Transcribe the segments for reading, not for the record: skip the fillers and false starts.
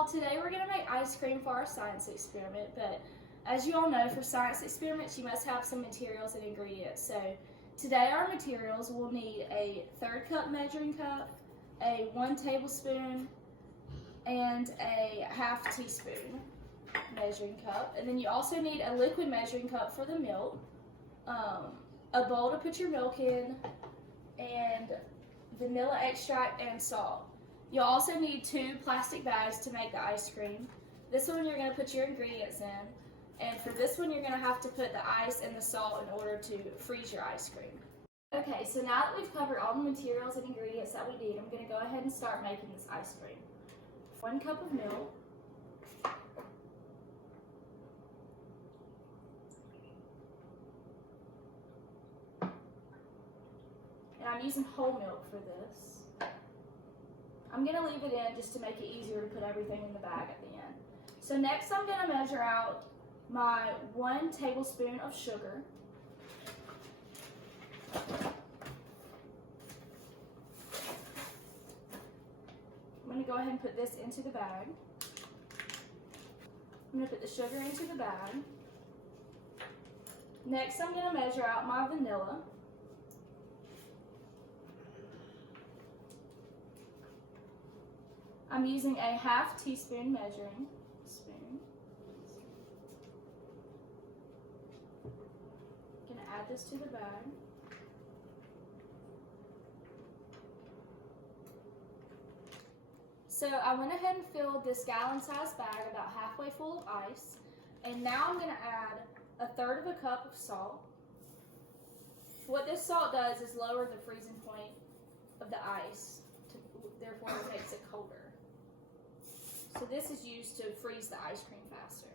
y'all, today we're going to make ice cream for our science experiment, but as you all know, for science experiments you must have some materials and ingredients. So today our materials will need a 1/3 cup measuring cup, a 1 tablespoon, and a 1/2 teaspoon measuring cup. And then you also need a liquid measuring cup for the milk, a bowl to put your milk in, and vanilla extract and salt. You'll also need 2 plastic bags to make the ice cream. This one you're going to put your ingredients in, and for this one you're going to have to put the ice and the salt in order to freeze your ice cream. Okay, so now that we've covered all the materials and ingredients that we need, I'm going to go ahead and start making this ice cream. 1 cup of milk, and I'm using whole milk for this. I'm going to leave it in just to make it easier to put everything in the bag at the end. So next I'm going to measure out my 1 tablespoon of sugar. I'm going to go ahead and put this into the bag. I'm going to put the sugar into the bag. Next I'm going to measure out my vanilla. I'm using a 1/2 teaspoon measuring spoon. I'm going to add this to the bag. So I went ahead and filled this gallon-sized bag about halfway full of ice. And now I'm going to add 1/3 cup of salt. What this salt does is lower the freezing point of the ice, therefore it makes it colder. So this is used to freeze the ice cream faster.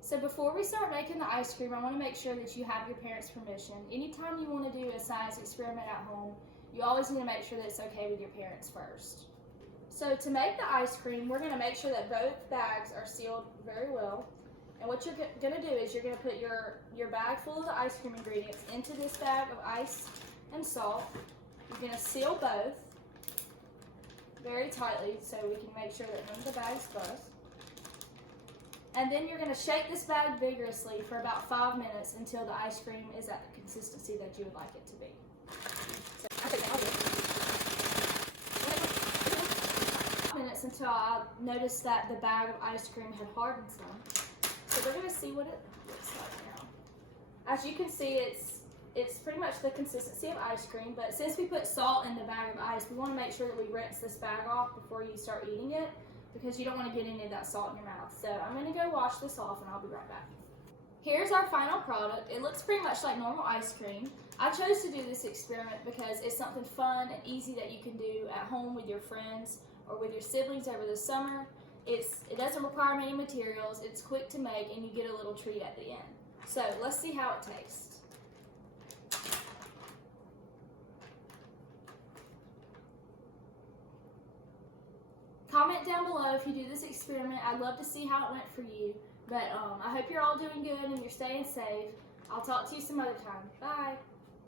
So before we start making the ice cream, I want to make sure that you have your parents' permission. Anytime you want to do a science experiment at home, you always need to make sure that it's okay with your parents first. So to make the ice cream, we're going to make sure that both bags are sealed very well. And what you're going to do is you're going to put your bag full of the ice cream ingredients into this bag of ice and salt. You're going to seal both very tightly so we can make sure that none of the bags bust. And then you're going to shake this bag vigorously for about 5 minutes until the ice cream is at the consistency that you would like it to be. So, minutes until I noticed that the bag of ice cream had hardened some. So we're going to see what it looks like now. As you can see, it's pretty much the consistency of ice cream, but since we put salt in the bag of ice, we want to make sure that we rinse this bag off before you start eating it, because you don't want to get any of that salt in your mouth. So I'm going to go wash this off and I'll be right back. Here's our final product. It looks pretty much like normal ice cream. I chose to do this experiment because it's something fun and easy that you can do at home with your friends or with your siblings over the summer. It doesn't require many materials, it's quick to make, and you get a little treat at the end. So let's see how it tastes. Comment down below if you do this experiment. I'd love to see how it went for you. But I hope you're all doing good and you're staying safe. I'll talk to you some other time. Bye.